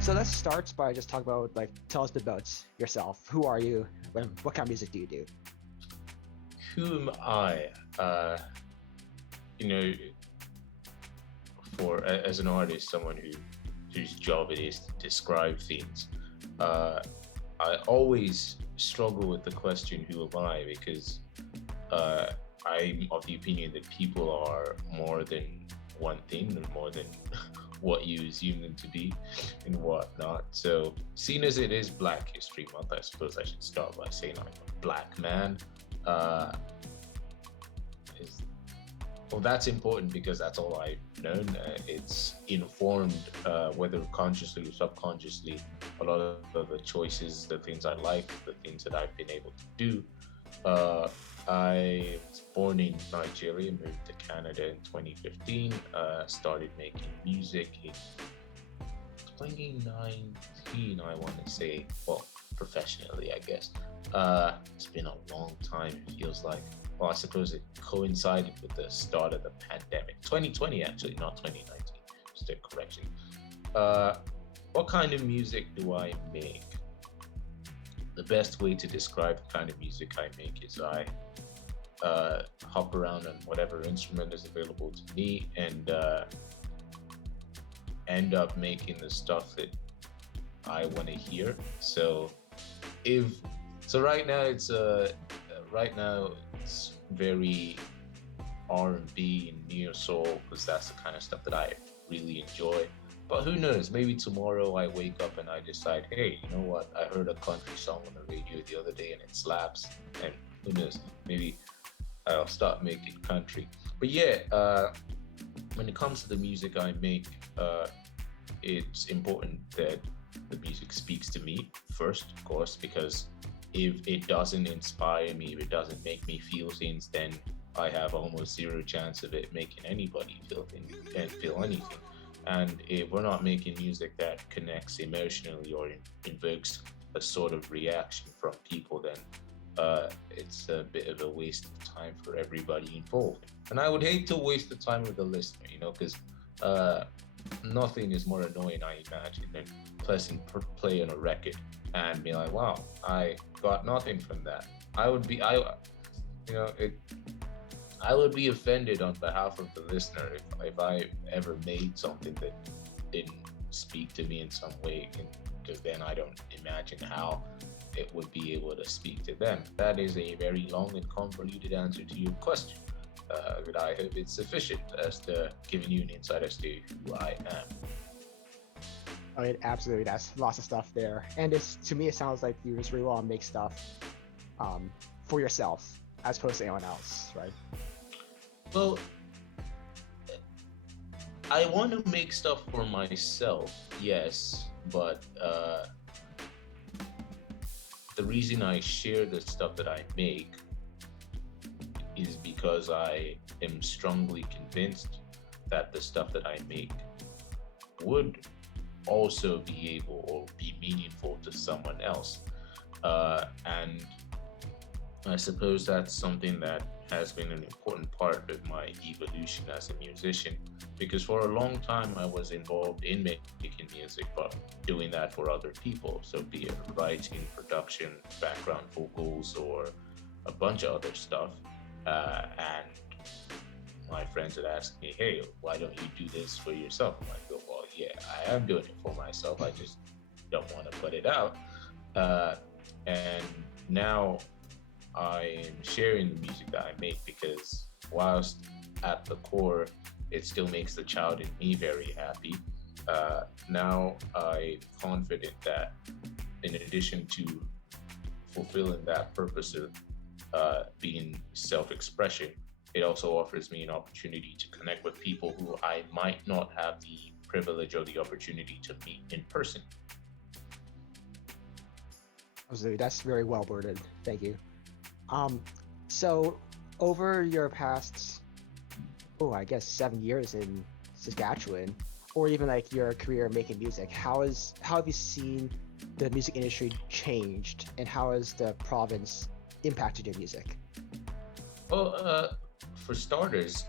So let's start by just talking about tell us a bit about yourself. Who are you? What kind of music do you do? Who am I? You know, as an artist, someone whose job it is to describe things. Uh, I always struggle with the question, "Who am I?" Because I'm of the opinion that people are more than one thing, and more than what you assume them to be, and whatnot. So, seeing as it is Black History Month, I suppose I should start by saying I'm a black man. Uh, is Well, that's important because that's all I've known. It's informed, whether consciously or subconsciously, a lot of the choices, the things I like, the things that I've been able to do. I was born in Nigeria, moved to Canada in 2015, started making music in 2019, I want to say, well, professionally, I guess. It's been a long time, it feels like. Well, I suppose it coincided with the start of the pandemic. 2020, actually, not 2019. Just a correction. Uh, what kind of music do I make? The best way to describe the kind of music I make is I hop around on whatever instrument is available to me and end up making the stuff that I want to hear. If right now it's very R&B and neo soul because that's the kind of stuff that I really enjoy. But who knows? Maybe tomorrow I wake up and I decide, hey, you know what? I heard a country song on the radio the other day and it slaps. And who knows? Maybe I'll start making country. But yeah, when it comes to the music I make, it's important that the music speaks to me first, of course, because if it doesn't inspire me, if it doesn't make me feel things, then I have almost zero chance of it making anybody feel anything. And if we're not making music that connects emotionally or invokes a sort of reaction from people, then it's a bit of a waste of time for everybody involved. And I would hate to waste the time of the listener, because nothing is more annoying, I imagine, than pressing play on a record and be like, wow, I got nothing from that. I would be, I would be offended on behalf of the listener if I ever made something that didn't speak to me in some way, because then I don't imagine how it would be able to speak to them. That is a very long and convoluted answer to your question. But I hope it's sufficient as to giving you an insight as to who I am. I mean, absolutely, that's lots of stuff there. And to me, it sounds like you just really want to make stuff for yourself as opposed to anyone else, right? Well, I want to make stuff for myself, yes, but the reason I share the stuff that I make is because I am strongly convinced that the stuff that I make would also be able or be meaningful to someone else. And I suppose that's something that has been an important part of my evolution as a musician, because for a long time I was involved in making music, but doing that for other people. So be it writing, production, background vocals, or a bunch of other stuff. And my friends would ask me, hey, why don't you do this for yourself? I'm like, well, yeah, I am doing it for myself. I just don't want to put it out. And now I am sharing the music that I make because whilst at the core, it still makes the child in me very happy. Now I'm confident that in addition to fulfilling that purpose of being self-expression, it also offers me an opportunity to connect with people who I might not have the privilege or the opportunity to meet in person. Absolutely, that's very well worded. Thank you. So over your past, I guess 7 years in Saskatchewan, or even like your career making music, how have you seen the music industry changed, and how has the province impacted your music? Well, for starters,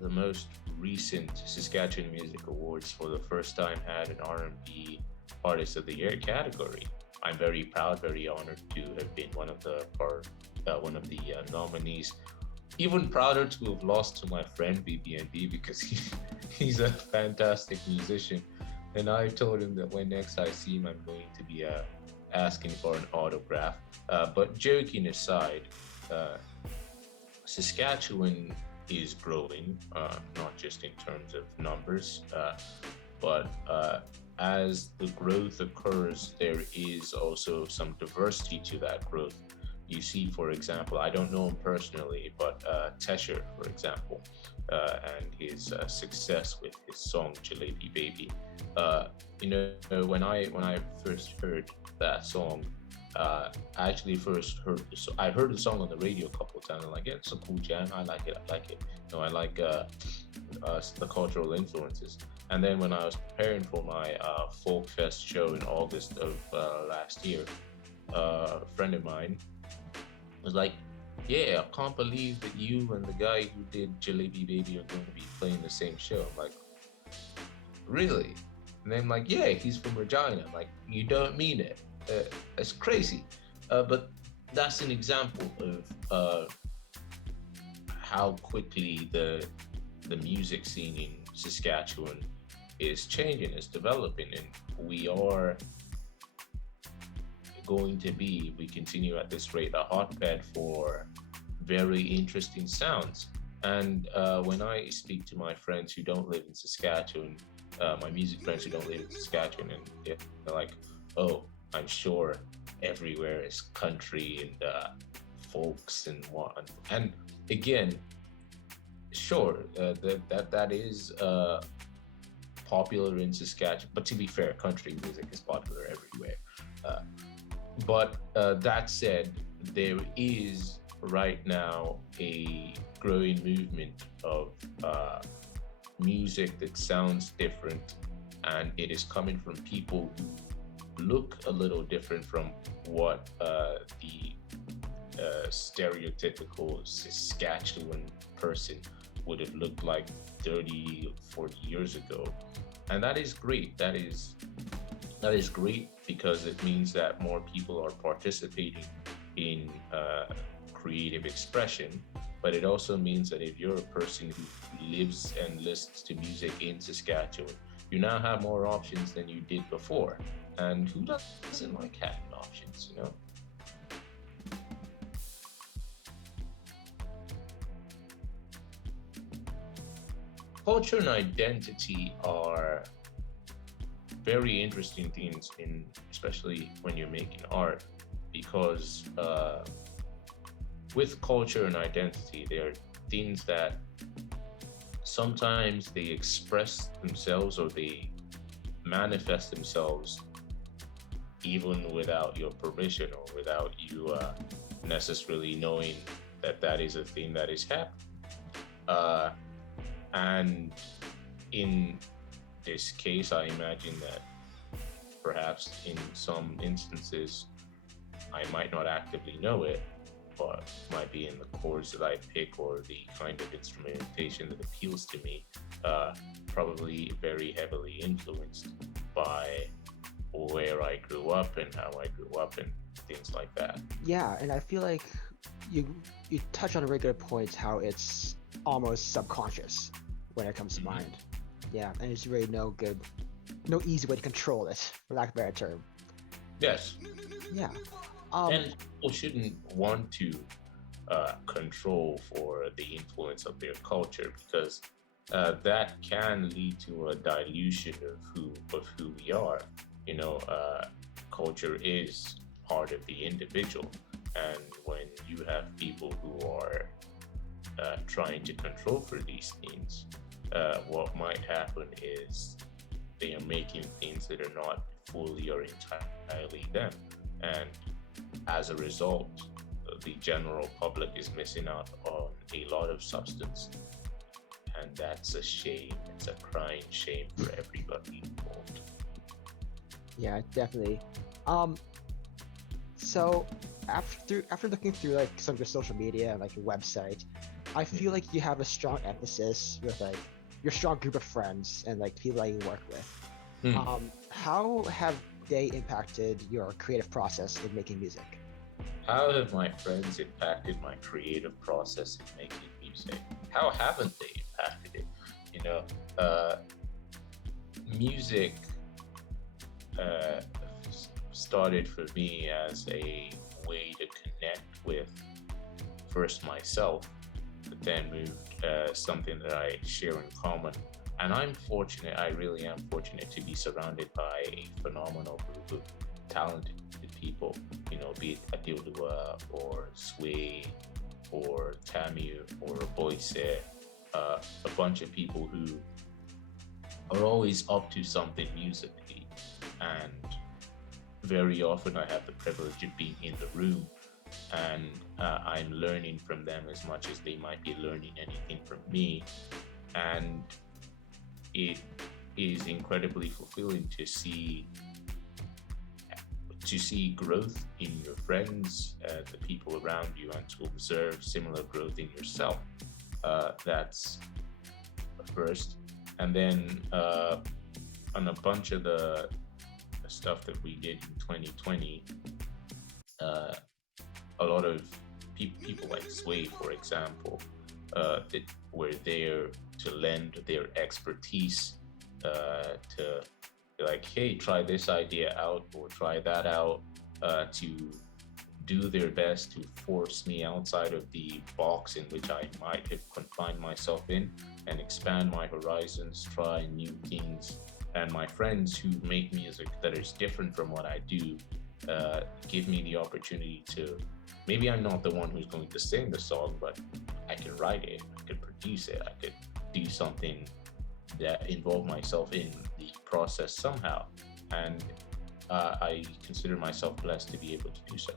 the most recent Saskatchewan Music Awards for the first time had an R&B Artist of the Year category. I'm very proud, very honored to have been one of the nominees. Even prouder to have lost to my friend BBNB because he's a fantastic musician, and I told him that when next I see him, I'm going to be asking for an autograph. But joking aside, uh, Saskatchewan is growing, not just in terms of numbers, but as the growth occurs, there is also some diversity to that growth. You see, for example, I don't know him personally, but Tesher, for example, and his success with his song "Jalebi Baby." You know, when I first heard that song, I actually first heard I heard the song on the radio a couple of times. I'm like, yeah, it's a cool jam. I like it. I like it. You know, I like the cultural influences. And then when I was preparing for my Folk Fest show in August of last year, a friend of mine was like, "Yeah, I can't believe that you and the guy who did Jalebi Baby are going to be playing the same show." I'm like, "Really?" And then I'm like, "Yeah, he's from Regina." I'm like, "You don't mean it? It's crazy." But that's an example of how quickly the music scene in Saskatchewan is changing, is developing, and we are going to be, if we continue at this rate, a hotbed for very interesting sounds. And when I speak to my friends who don't live in Saskatchewan, my music friends who don't live in Saskatchewan, and they're like, "Oh, I'm sure everywhere is country and folks and what." And again, sure, that is popular in Saskatchewan. But to be fair, country music is popular everywhere. Uh, but that said, there is right now a growing movement of music that sounds different, and it is coming from people who look a little different from what the stereotypical Saskatchewan person would have looked like 30, 40 years ago. And that is great. That is great because it means that more people are participating in creative expression. But it also means that if you're a person who lives and listens to music in Saskatchewan, you now have more options than you did before. And who doesn't like having options, you know? Culture and identity are very interesting things in, especially when you're making art, because with culture and identity, there are things that sometimes they express themselves or they manifest themselves even without your permission or without you necessarily knowing that that is a thing that is happening. And in this case, I imagine that perhaps in some instances, I might not actively know it, but might be in the chords that I pick or the kind of instrumentation that appeals to me, probably very heavily influenced by where I grew up and how I grew up and things like that. Yeah, and I feel like you you touch on a really good point how it's almost subconscious when it comes to Mhm. mind. Yeah, and there's really no easy way to control it, for lack of a better term. Yes, Yeah. Um, and people shouldn't want to control for the influence of their culture because that can lead to a dilution of who we are. You know, culture is part of the individual, and when you have people who are trying to control for these things, what might happen is they are making things that are not fully or entirely them, and as a result, the general public is missing out on a lot of substance, and that's a shame. It's a crying shame for everybody involved. yeah, definitely. Um, so after looking through like some of your social media and like your website, I feel like you have a strong emphasis with like your strong group of friends and like people that you work with. Hmm. How have they impacted your creative process in making music? How have my friends impacted my creative process in making music? How haven't they impacted it? You know, uh, music uh, started for me as a way to connect with first myself, but then moved something that I share in common. And I'm fortunate, I really am fortunate to be surrounded by a phenomenal group of talented people, be it Adilua or Sway or Tamu or Boyce, a bunch of people who are always up to something musically. And very often I have the privilege of being in the room, and I'm learning from them as much as they might be learning anything from me. And it is incredibly fulfilling to see growth in your friends, the people around you, and to observe similar growth in yourself. That's first, and then on a bunch of the stuff that we did in 2020, uh, a lot of people like Sway, for example, that were there to lend their expertise, to be like, hey, try this idea out or try that out, to do their best to force me outside of the box in which I might have confined myself in and expand my horizons, try new things. And my friends who make music that is different from what I do give me the opportunity to, maybe I'm not the one who's going to sing the song, but I can write it, I can produce it, I could do something that involve myself in the process somehow. And I consider myself blessed to be able to do so.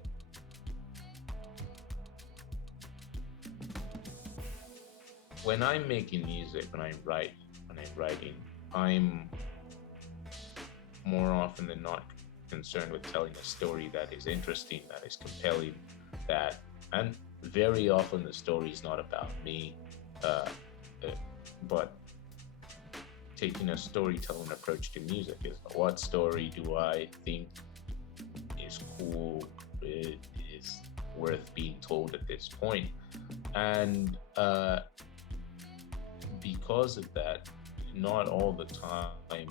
When I'm making music, when I'm writing, I'm more often than not concerned with telling a story that is interesting, that is compelling, and very often the story is not about me, uh, but taking a storytelling approach to music is, what story do I think is cool, it is worth being told at this point. And because of that, not all the time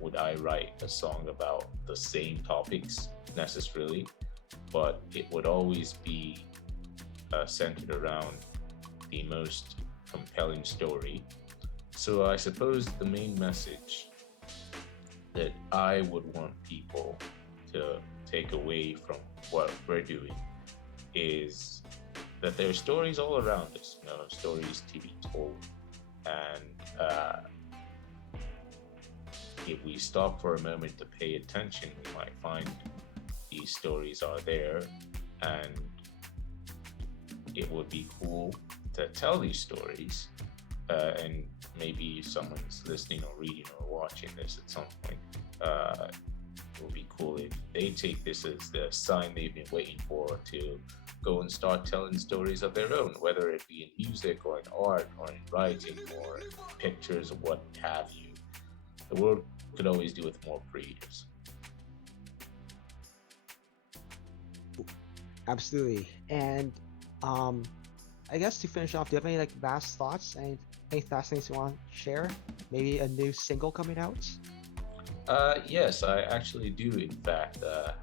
would I write a song about the same topics necessarily, but it would always be centered around the most compelling story. So I suppose the main message that I would want people to take away from what we're doing is that there are stories all around us, stories to be told. And if we stop for a moment to pay attention, we might find these stories are there, and it would be cool to tell these stories. And maybe someone's listening or reading or watching this at some point. It would be cool if they take this as the sign they've been waiting for to go and start telling stories of their own, whether it be in music or in art or in writing or in pictures or what have you. The world could always do with more creators. Absolutely. And I guess to finish off, do you have any like last thoughts? Any last things you want to share? Maybe a new single coming out? Yes, I actually do, in fact,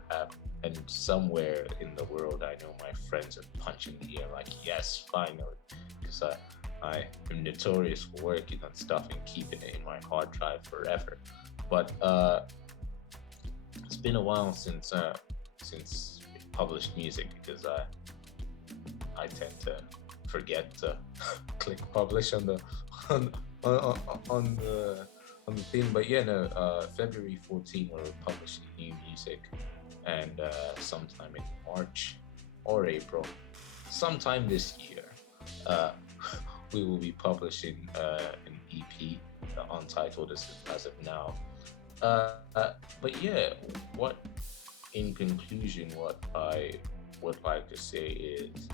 have, and somewhere in the world, I know my friends are punching the air like, yes, finally, because I am notorious for working on stuff and keeping it in my hard drive forever. But it's been a while since we published music, because I tend to forget to click publish on the on on the thing. But yeah, no, February 14 we're publishing new music, and sometime in March or April, sometime this year, we will be publishing an EP, untitled as of now. But yeah, in conclusion, what I would like to say is,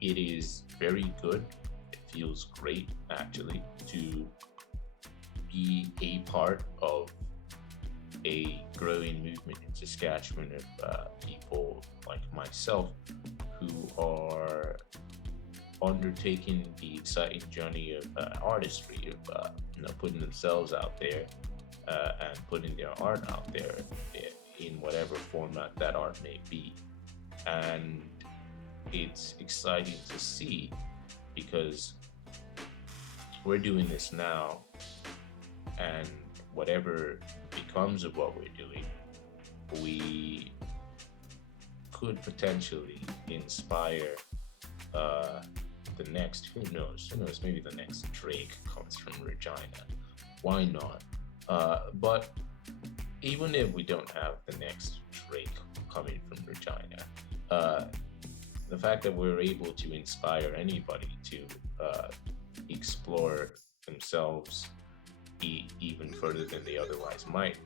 it is very good. It feels great actually to be a part of a growing movement in Saskatchewan of people like myself who are undertaking the exciting journey of artistry, of putting themselves out there and putting their art out there in whatever format that art may be. And it's exciting to see because we're doing this now, and whatever becomes of what we're doing, we could potentially inspire the next, who knows, maybe the next Drake comes from Regina. Why not? But even if we don't have the next Drake coming from Regina, the fact that we're able to inspire anybody to explore themselves even further than they otherwise might,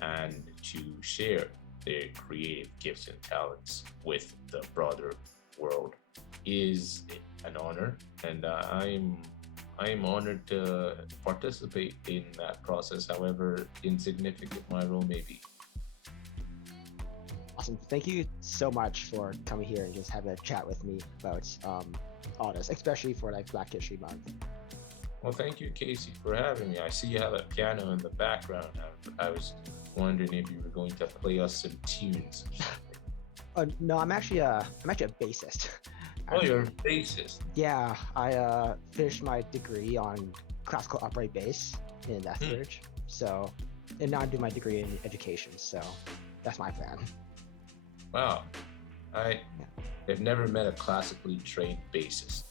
and to share their creative gifts and talents with the broader world is an honor, and I'm honored to participate in that process, however insignificant my role may be. Awesome. Thank you so much for coming here and just having a chat with me about all this, especially for like Black History Month. Well, thank you, Casey, for having me. I see you have a piano in the background. I was wondering if you were going to play us some tunes. No, I'm actually a bassist. Oh, you're a bassist. Yeah, I finished my degree on classical upright bass in Lethbridge. So, and now I do my degree in education. So, that's my plan. Wow, I've never met a classically trained bassist.